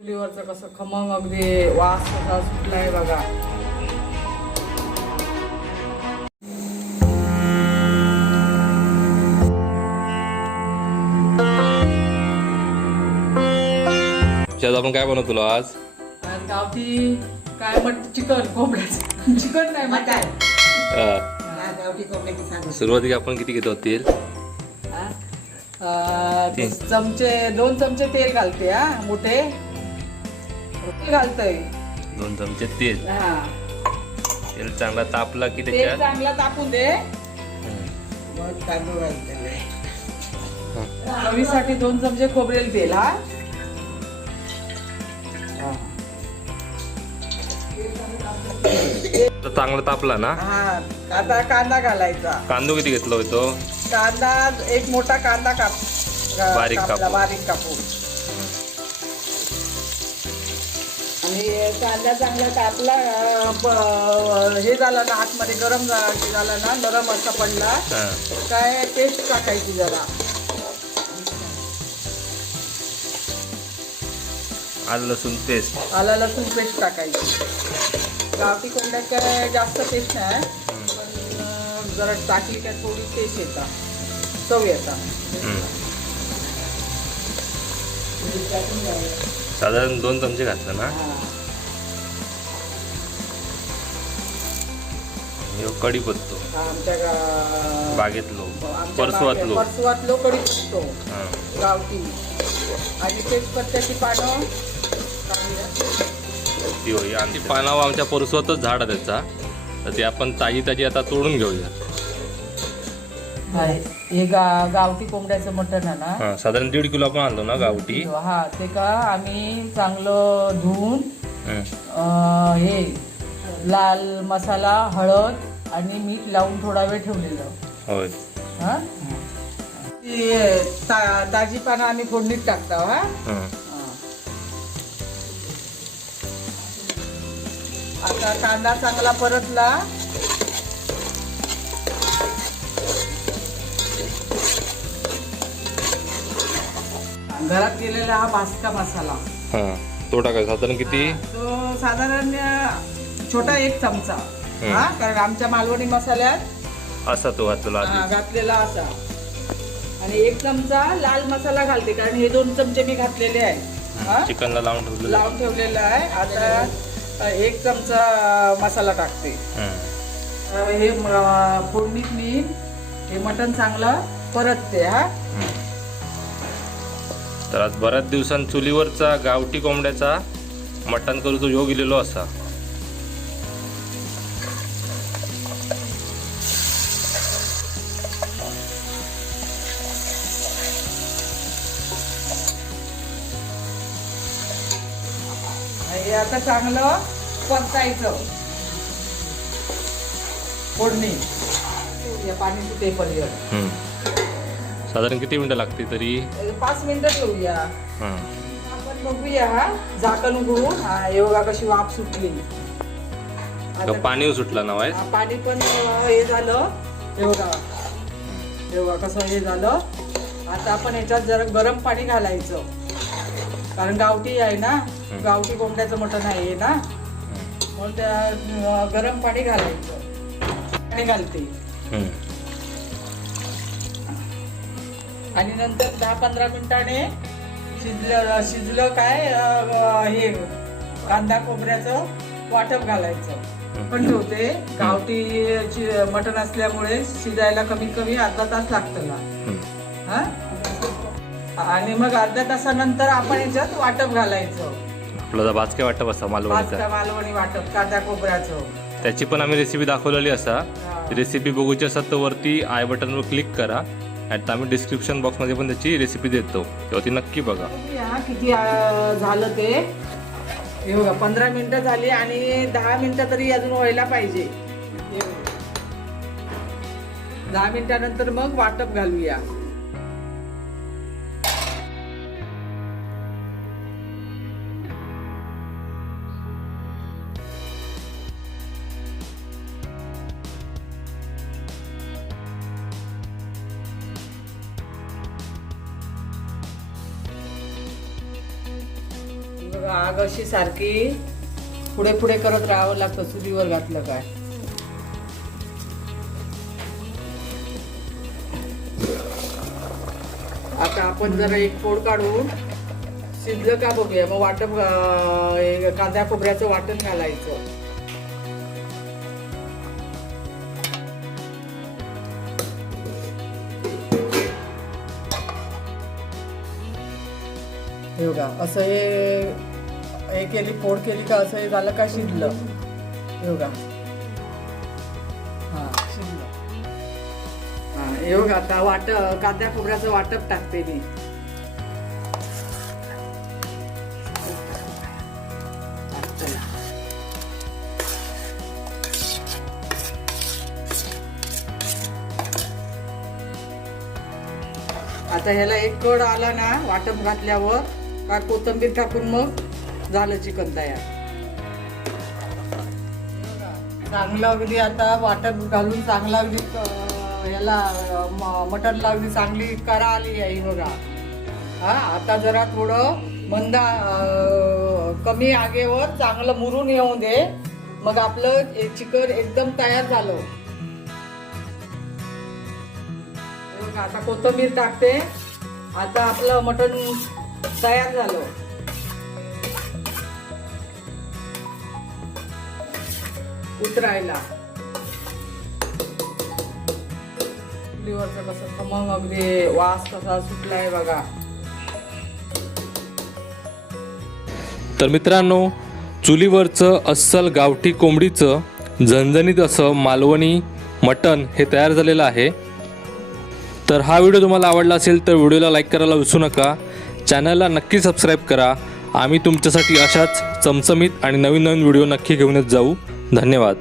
चुलीवरचं कसं खमंग अगदी वास कसा सुटलाय बघा. त्यात आपण काय बनवतो आज? आज गावठी काय म्हणते चिकन कोंबड्याचं. चिकन नाही मटण. अं, गावठी कोंबड्याची सांग. सुरुवातीला आपण किती घेतो तेल? तीन. चमचे दोन चमचे तेल घालते हा मोठे. तेल घालतोय. दोन चमचे तेल. हा. तेल चांगला तापला की तेल त्याच्यात? चांगला तापून दे. हं, चवीसाठी दोन चमचे खोबरेल तेल हा. तर चांगला तापला ना? हा. आता कांदा घालायचा. कांदो किती घेतला होतो कांदा एक मोठा कांदा काप बारीक कापला, कापून. बारीक कापून. आणि कांदा चांगला ब- हे झाला ना आतमध्ये गरम झाला ना नरम असा पडला. काय पेस्ट टाकायची जरा. आलं लसूण पेस्ट आला लसूण पेस्ट टाकायची. गावठी कोंड्यात काय जास्त पेस्ट नाही पण जरा टाकली काय थोडी टेस्ट येतात चव येतात साधारण दोन चमचे घातलं ना? कढीपत्तो गा- बागेतलो. परसवातलो. परसवातलो कढी पत्तो. हां. गावठी. आणि तेजपत्त्याची पानं. ती होई आणि पानावर आमच्या परसवातच झाड आहे त्याचा. तर ते आपण ताजी ताजी आता तोडून घेऊया हे गा गावठी कोंबड्याचं मटण आहे ना? हां साधारण दीड किलो आपण आणलो ना गावठी. हा ते का आम्ही चांगलं धुवून हं. अं, हे लाल मसाला हळद आणि मीठ लावून थोडा वेळ ठेवलेलं. होय. हा? ती ता- ताजी पानं आम्ही फोडणीत टाकतो हा? हं. आता कांदा चांगला परतला. घरात केलेला हा भाजका मसाला. हां तो टाकायचा. साधारण किती? तो साधारण अं, छोटा एक चमचा. हा कारण आमच्या मालवणी मसाल्यात असा तो घातला हा, आधी घातलेला असा. आणि एक चमचा लाल मसाला घालते कारण हे दोन चमचे मी घातलेले आहे हा चिकनला लावून ठेवलेलं. लावून ठेवलेला आहे. आता अं, एक चमचा मसाला टाकते. हं. अं, हे म- फोडणीत मी हे मटण चांगलं परतते हा? तर आज बऱ्याच दिवसां चुलीवरचा गावठी कोंबड्याचा मटण करू तो योग गेलेलो असा. आता चांगलं परतायचं. फोडणी. पाणी सुटे हं. साधारण किती मिनिटं लागते तरी? पाच मिनिटं ठेवूया हां. आपण बघूया हा झाकण उघडून. हा हे बघा कशी वाफ सुटली. आता पाणी सुटला ना वाय हा, पाणी पण हे झालं. हे बघा. हे बघा कसं हे झालं. आता आपण ह्याच्यात जरा गरम पाणी घालायचं. कारण गावठी आहे ना गावठी कोंबड्याचं मटण आहे हे ना. म्हणून त्या अं, गरम पाणी घालायचं. पाणी घालते. आणि नंतर दहा पंधरा मिनिटाने शिजलं शिजलं काय हे कांदा कोबऱ्याचं वाटप घालायचं. पण ठेवते गावठी मटण असल्यामुळे शिजायला कमीत कमी अर्धा तास लागतं ना. हं. आणि मग अर्ध्या तासानंतर आपण याच्यात वाटप घालायचं. आपला मालवणीचा. पाच मालवणी वाटप कांदा कोबऱ्याचं त्याची पण आम्ही रेसिपी दाखवलेली असा. रेसिपी बघूची असत तर वरती आय बटनवर क्लिक करा. आणि आम्ही डिस्क्रिप्शन बॉक्समध्ये पण त्याची रेसिपी देतो. तेव्हा ती नक्की बघा. किती झालं ते. हे बघा पंधरा मिनिटं झाली आणि दहा मिनिटं तरी अजून व्हायला पाहिजे. दहा मिनिटानंतर मग वाटप घालूया. बघा आग अशी सारखी पुढे पुढे करत राहावं लागतं चुलीवर घातलं काय? आता आपण जरा एक फोड काढून शिजलं का बघूया? मग वाटप कांदा खोबऱ्याचं वाटण घालायचं. हे बघा असं हे हे केली फोड केली का? असं हे झालं का? शिजलं. हे बघा हा शिजलं. हा हे बघा आता वाट कांद्या खोबऱ्याचं वाटप टाकते मी. आता ह्याला एक कड आला ना वाटप घातल्यावर. का कोथिंबीर टाकून मग झालं चिकन तयार. चांगलं अगदी आता वाटप घालून चांगला अगदी याला अं, अगदी चांगली करा आली आहे बघा. हा आता जरा थोडं मंदा कमी आगेवर चांगलं मुरून येऊ दे. मग आपलं हे चिकन एकदम तयार झालं. आता कोथिंबीर टाकते. आता आपलं मटण तयार झालं. उतरायला. कसं खमंग अगदी वास कसा सुटलाय बघा. तर मित्रांनो चुलीवरचं अस्सल गावठी कोंबडीचं झणझणीत असं मालवणी मटण हे तयार झालेलं आहे. तर हा व्हिडिओ तुम्हाला आवडला असेल तर व्हिडिओला लाईक करायला विसरू नका. चॅनलला नक्की सबस्क्राईब करा. आम्ही तुमच्यासाठी अशाच चमचमीत आणि नवीन नवीन व्हिडिओ नक्की घेऊनच जाऊ. धन्यवाद.